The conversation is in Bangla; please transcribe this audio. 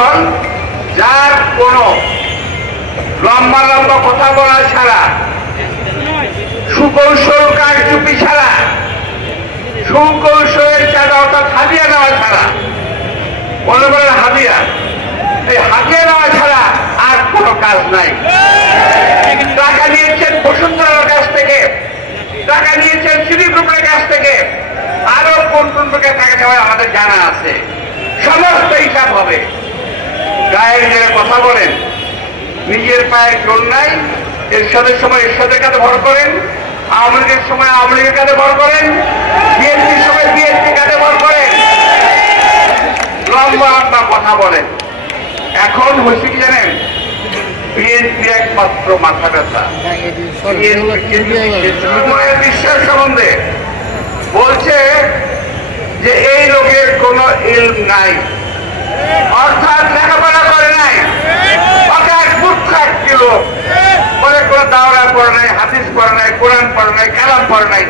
দল যার কোনো লম্বা লম্বা কথা বলা ছাড়া, সুকৌশল কারচুপি ছাড়া, সুকৌশলের চাঁদা অর্থাৎ হাদিয়া নেওয়া ছাড়া, মনে করেন হাদিয়া, এই হাদিয়া নেওয়া ছাড়া আর কোনো কাজ নাই। টাকা নিয়েছেন বসুন্ধরার কাছ থেকে, টাকা নিয়েছেন সিটি গ্রুপের কাছ থেকে, আরো কোন কোন প্রকার টাকা নেওয়া আমাদের জানা আছে, সমস্ত হিসাব হবে। গায়ের জোরে কথা বলেন, নিজের পায়ের জোর নাই, এরশাদের সময় এরশাদের কাছে ভর করেন, আওয়ামী লীগের সময় আওয়ামী লীগের কাছে ভর করেন, বিএনপির সময় বিএনপির কাছে ভর করেন, লম্বা লম্বা কথা বলেন। এখন হয়েছে কি জানেন, বিএনপি একমাত্র মাথা ব্যথা। বিশ্বাস সম্বন্ধে বলছে যে এই লোকের কোনো ইলম নাই, অর্থাৎ লেখাপড়া করে নাই, মূর্খ একটি লোক, বলে কোনো দাওরা পড়ে নাই, হাদিস পড়ে নাই, কোরআন পড়ে নাই, কালাম পড়ে নাই।